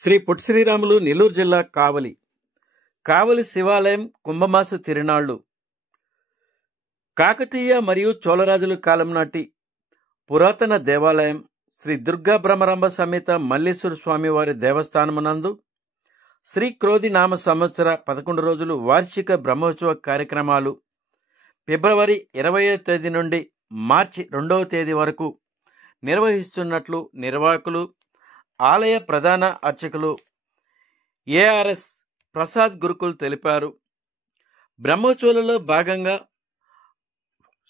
శ్రీ పొట్టి శ్రీరాములు నెల్లూరు జిల్లా కావలి శివాలయం కుంభమాస తిరునాళ్లు కాకతీయ మరియు చోళరాజుల కాలం నాటి పురాతన దేవాలయం శ్రీ దుర్గా బ్రహ్మరంభ సమేత మల్లేశ్వర స్వామివారి దేవస్థానమునందు శ్రీ క్రోధి నామ సంవత్సర 11 రోజులు వార్షిక బ్రహ్మోత్సవ కార్యక్రమాలు ఫిబ్రవరి 20వ తేదీ నుండి మార్చి 2వ తేదీ వరకు నిర్వహిస్తున్నట్లు నిర్వాహకులు ఆలయ ప్రధాన అర్చకులు ఏఆర్ఎస్ ప్రసాద్ గురుకుల్ తెలిపారు. బ్రహ్మోత్సవాలలో భాగంగా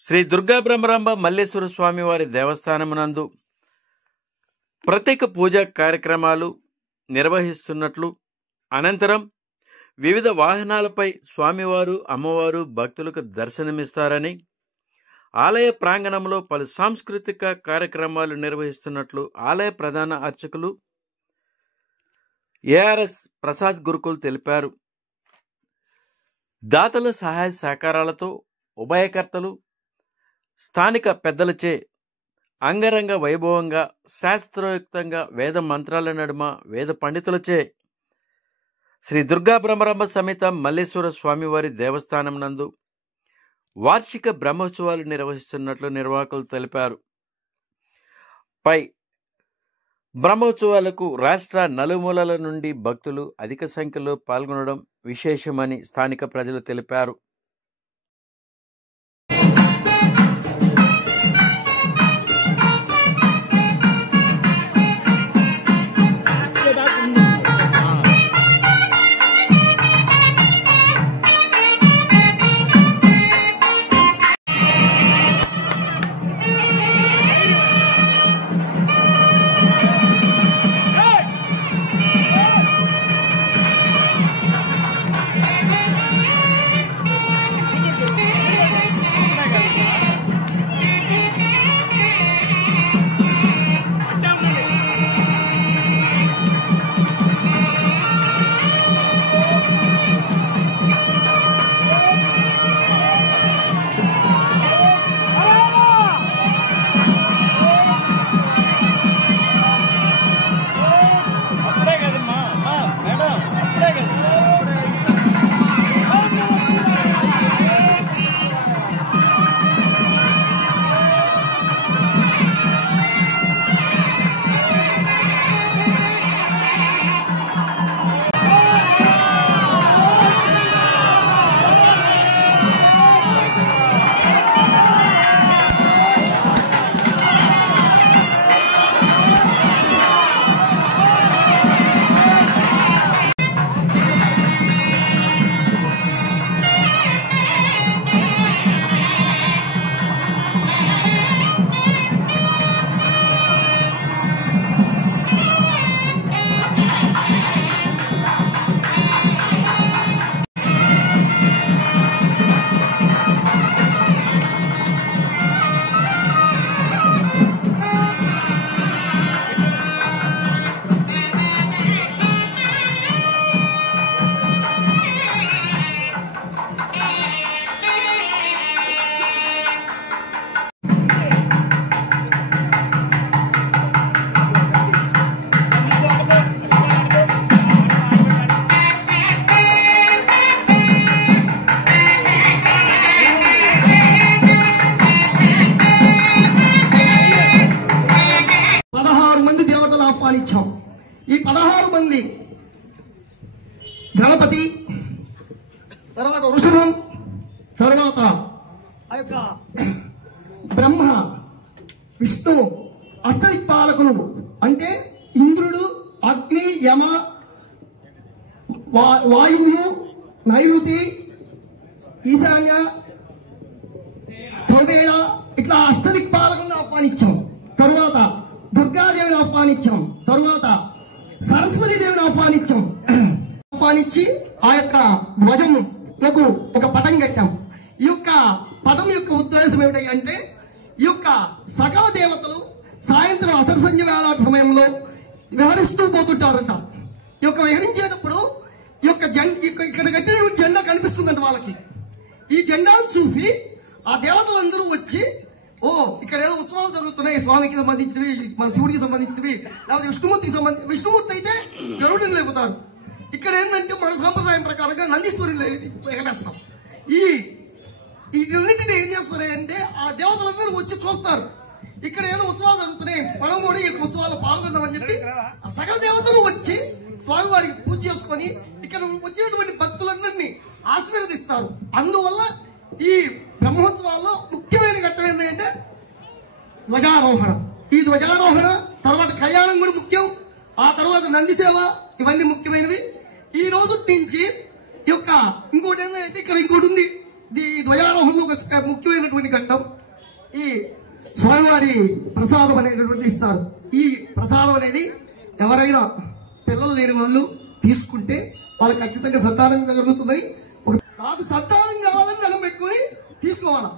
శ్రీ దుర్గా బ్రహ్మరంభ మల్లేశ్వర స్వామివారి దేవస్థానమునందు ప్రత్యేక పూజా కార్యక్రమాలు నిర్వహిస్తున్నట్లు, అనంతరం వివిధ వాహనాలపై స్వామివారు అమ్మవారు భక్తులకు దర్శనమిస్తారని, ఆలయ ప్రాంగణంలో పలు సాంస్కృతిక కార్యక్రమాలు నిర్వహిస్తున్నట్లు ఆలయ ప్రధాన అర్చకులు ఏఆర్ఎస్ ప్రసాద్ గురుకుల్ తెలిపారు. దాతల సహాయ సహకారాలతో ఉభయకర్తలు స్థానిక పెద్దలచే అంగరంగ వైభవంగా శాస్త్రోక్తంగా వేద మంత్రాల నడుమ వేద పండితులచే శ్రీ దుర్గా బ్రహ్మరంభ సమేత మల్లేశ్వర స్వామివారి దేవస్థానం నందు వార్షిక బ్రహ్మోత్సవాలు నిర్వహిస్తున్నట్లు నిర్వాహకులు తెలిపారు. పై బ్రహ్మోత్సవాలకు రాష్ట్ర నలుమూలల నుండి భక్తులు అధిక సంఖ్యలో పాల్గొనడం విశేషమని స్థానిక ప్రజలు తెలిపారు. ఈ 16 మంది గణపతి, తర్వాత వృషభం, తర్వాత ఆ యొక్క బ్రహ్మ విష్ణు అష్టదిక్పాలకులు అంటే ఇంద్రుడు, అగ్ని, యమ, వాయువు, నైరుతి, ఈశాన్య, తోడేర, ఇట్లా అష్టదిక్పాలకులను ఆహ్వానించాం. తరువాత దుర్గాదేవిని ఆహ్వానించాం. తరువాత సరస్వతి దేవిని ఆహ్వానించి ఆ యొక్క ధ్వజములకు ఒక పటం కట్టాం. ఈ యొక్క పటం యొక్క ఉద్దేశం ఏమిటంటే, ఈ యొక్క సకల దేవతలు సాయంత్రం అసరసంధ్య వేళ సమయంలో విహరిస్తూ పోతుంటారట. ఈ యొక్క విహరించేటప్పుడు ఈ యొక్క ఇక్కడ కట్టిన జెండా కనిపిస్తుందంట వాళ్ళకి. ఈ జెండాను చూసి ఆ దేవతలందరూ వచ్చి ఇక్కడ ఏదో ఉత్సవాలు జరుగుతున్నాయి, స్వామికి సంబంధించినవి, మన శివుడికి సంబంధించినవి, లేకపోతే విష్ణుమూర్తికి సంబంధించి, విష్ణుమూర్తి అయితే గరుడుని లేపుతారు. ఇక్కడ ఏంటంటే మన సాంప్రదాయం ప్రకారంగా నందీశ్వరుని ఎగరేస్తాం. వీటన్నింటినీ ఏం చేస్తారు అంటే ఆ దేవతలందరూ వచ్చి చూస్తారు. ఇక్కడ ఏదో ఉత్సవాలు జరుగుతున్నాయి, మనం కూడా ఈ ఉత్సవాల్లో పాల్గొందామని చెప్పి ఆ సకల దేవతలు వచ్చి స్వామివారికి పూజ చేసుకొని ఇక్కడ వచ్చినటువంటి భక్తులందరినీ ఆశీర్వదిస్తారు. అందువల్ల ఈ బ్రహ్మోత్సవాల్లో ముఖ్యమైన ఘట్టం ఏంటంటే ధ్వజారోహణ. ఈ ధ్వజారోహణ తర్వాత కళ్యాణం కూడా ముఖ్యం, ఆ తర్వాత నంది సేవ, ఇవన్నీ ముఖ్యమైనవి. ఈ రోజు నుంచి ఈ యొక్క ఇంకోటి ఏంటంటే ఇక్కడ ఇంకోటి ఉంది. ఈ ధ్వజారోహణలో ఒక ముఖ్యమైనటువంటి ఘట్టం ఈ స్వామివారి ప్రసాదం అనేటటువంటి ఇస్తారు. ఈ ప్రసాదం అనేది ఎవరైనా పిల్లలు లేని వాళ్ళు తీసుకుంటే వాళ్ళకి ఖచ్చితంగా సంతానం కలుగుతుందని, నాకు సంతానం కావాలని దండం పెట్టుకుని తీసుకోవాలా.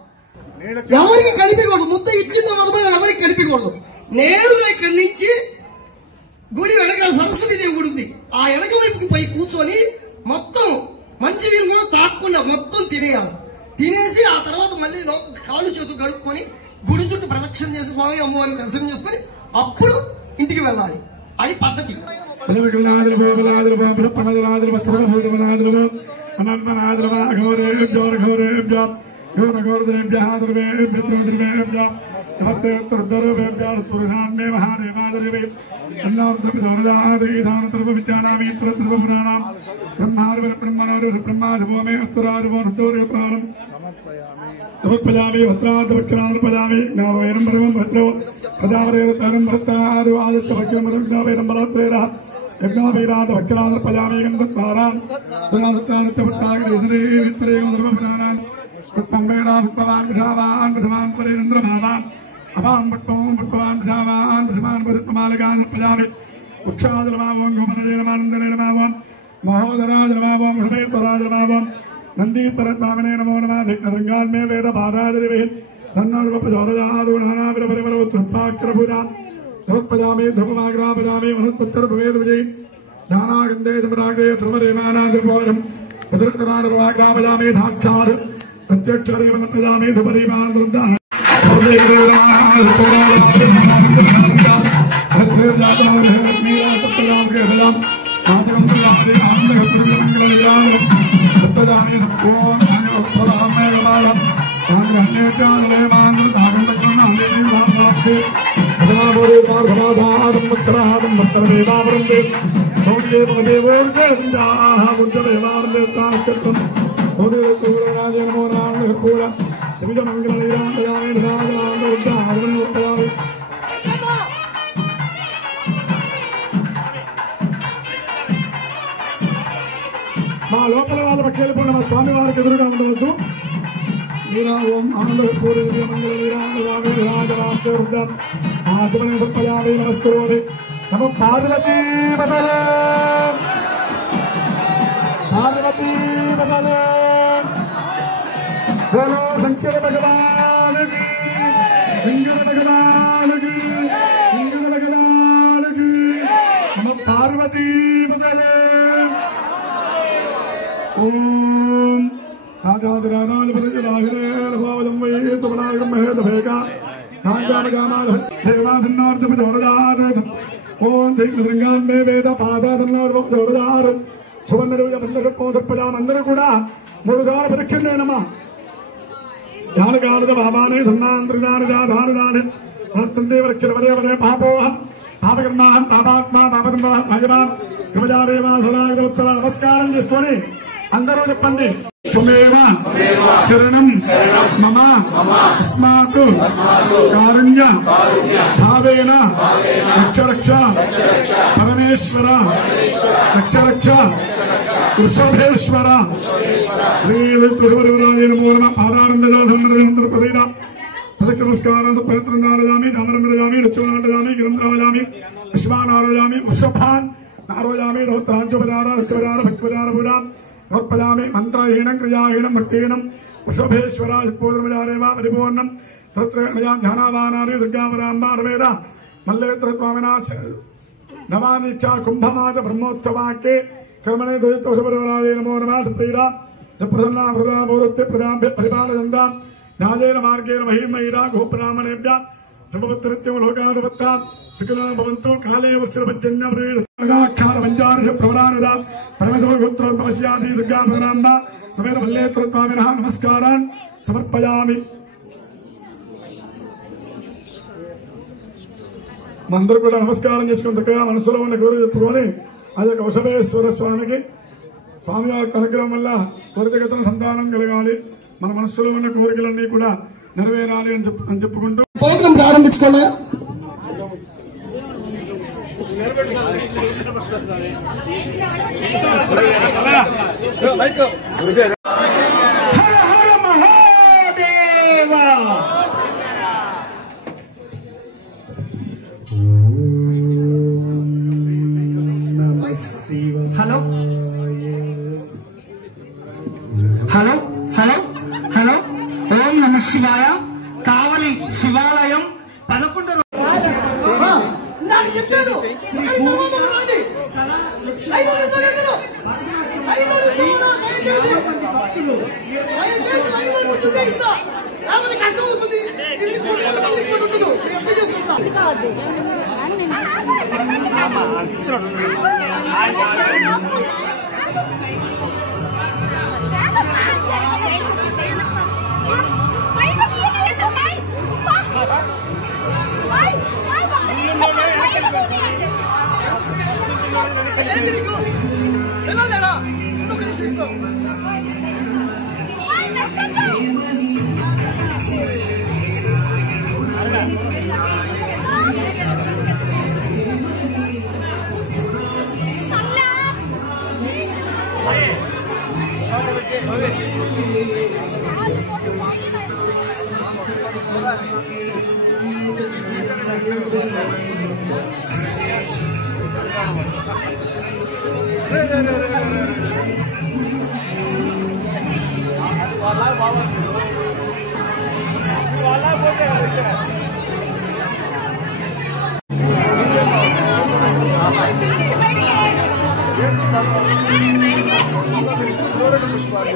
ఎవరికి కనిపించకూడదు, ముద్ద ఇచ్చిన తర్వాత ఎవరికి కనిపించకూడదు. నేరుగా ఇక్కడి నుంచి గుడి వెనక సరస్వతి దేవి గుడి ఉంది, ఆ వెనక వైపుకి పై కూర్చొని మొత్తం మంచి నీళ్ళు కూడా తాకుండా మొత్తం తినేయాలి. తినేసి ఆ తర్వాత మళ్ళీ కాళ్ళు చేతులు గడుపుకొని గుడి చుట్టూ ప్రదక్షిణ చేసి స్వామి అమ్మవారిని దర్శనం చేసుకుని అప్పుడు ఇంటికి వెళ్ళాలి. అది పద్ధతి. पजामी भद्रादवक्रान पजामी नावैरं परमं भद्रो पजावरेर तरं भरतादु आदश्च भक्तिं नावैरं बलत्रेरा यज्ञावीराद भक्रान पजामी गंधत्वारां तनादत्रानच भट्टाग्रेसरे वित्रेयो धर्मपुराणां भट्टंबेरा भट्टवान् विधावान् विधवान् परेन्द्रभावान् अपां भट्टवान् विधावान् विधवान् परित्मालगान् पजामी उक्षादलमावं गोमनजनमानन्दनेनमावं महोदराजनमावं समेतराजनमावं नंदीतरत्मामने नमो नमः धिक्नरंगाल में वेद बाधादिवे धन्नर्वपजोरजादु नानाविरपरिवरोत्तृपाक्रभुजा धवत्पजामे धवमाग्रा पजामे मनुत्पत्तर भवेद विजय नानागंधे समराग्रे सर्वदेवानादिर्वोरं उदरतरानर्वाग्रा पजामे धाक्षाद प्रत्यक्षरेव पजामे धवरिवान दुर्दा पदामी ओम पदामे गलायम तांगन्ने चाले मांद्र तागन तकरना लेने लाभे अजना बोरे पार समाधान मत्सरादम मत्सर वेदावरंदे भोगे भगे वोर्गे जाहा मुज्जले वारले ताकत्रम भोगे सूरराजे नमो नाम हरपुरा दिव्य मंगल लीला दयामे राजा उद्धारण उपयावे మా లోపల వాళ్ళ పక్కెళ్ళిపోయిన మా స్వామి వారికి ఎదురుగా ఉండవద్దు. మీరా ఓం ఆనందపూరి మంగళ వీరాజరాజరాజ ఆచమనే పయామి నమస్కరోమి నమ పార్వతీ బదలే పార్వతీ బదలే బోలో శంకర భగవానికి శంకర భగవానికి శంకర భగవానికి నమ పార్వతీ బదలే ओम राजाधिराज बलजलाहिरे भावदं वै तवनागं महेश भेका नागामगामाद देवाधन्नार्थ पजोरदार ओम धिक्नृंगान में वेद पादाधन्नार्थ पजोरदार सुवर्णरुज बंदर पोध पजाम अंदर కూడా మూడు సార్లు ప్రదక్షిణేనమా ధ్యానకారద భావానే ధన్నాంతర్దాన జాధానదాన నర్తందే వృక్షవదే వదే పాపోహం పాపకర్మాహం పాపాత్మా పాపకర్మాహం భజమాన్ కృపజాదేవా సదాగోత్తర నమస్కారం చేసుకొని అందరూ చెప్పండి త్వమేవ శరణం మమ అస్మాత్ కారుణ్య భావేన రక్ష పరమేశ్వర రక్ష వృషభేశ్వర శ్రీరాజే నమో నమః పాదారందజాధర్మపదేన ప్రదక్షిణ నమస్కారం పవిత్రందారజామి చామరందజామి నృత్యనాటజామి గిరంద్రావజామి విశ్వానారోజామి వృషభాన్ నారోజామి రౌత్రాజ్యపదార భక్తిపదార భక్తిపదార పూజా पदामे मंत्रहीनं क्रियाहीनं भक्तिहीनं वृषभेश्वराय पूर्णमजारेवा परिपूर्णं तत्र मया ध्यानावानानि दुर्गावराम्बा रवेदा मल्लेत्रत्वामिनाश नवानीक्षा कुंभमास ब्रह्मोत्सवाक्ये कर्मणे द्वैतवशपरिवराजे नमो नमः सुप्रीरा जप्रसन्ना प्रदा पौरत्य प्रदाम्भ्य परिपालयन्ता राजेन मार्गेण महिमयिरा गोब्राह्मणेभ्यः शुभपत्रनित्यं लोकाधिपत्यां सुखिनो भवन्तु काले वस्त्रपञ्जन्यक्षारपञ्चार्ष प्रवरानदा परमेश्वरगोत्रोद्भवस्याधि दुर्गाभगनाम्बा समेत वल्लेत्रोद्भाविनः नमस्कारान् समर्पयामि। అందరూ కూడా నమస్కారం చేసుకుని చక్కగా మనసులో ఉన్న కోరిక చెప్పుకొని ఆ యొక్క వృషభేశ్వర స్వామికి స్వామి యొక్క అనుగ్రహం వల్ల త్వరితగతిన సంతానం కలగాలి, మన మనస్సులో ఉన్న కోరికలన్నీ కూడా నెరవేరాలి అని చెప్పుకుంటూ ప్రోగ్రాం ప్రారంభించుకోండి. Hara Hara Mahadeva. Hello hello hello hello ఓం నమ శివాయ. కావలి శివాలయం 11 కష్టం అవుతుంది. పుష్పాలు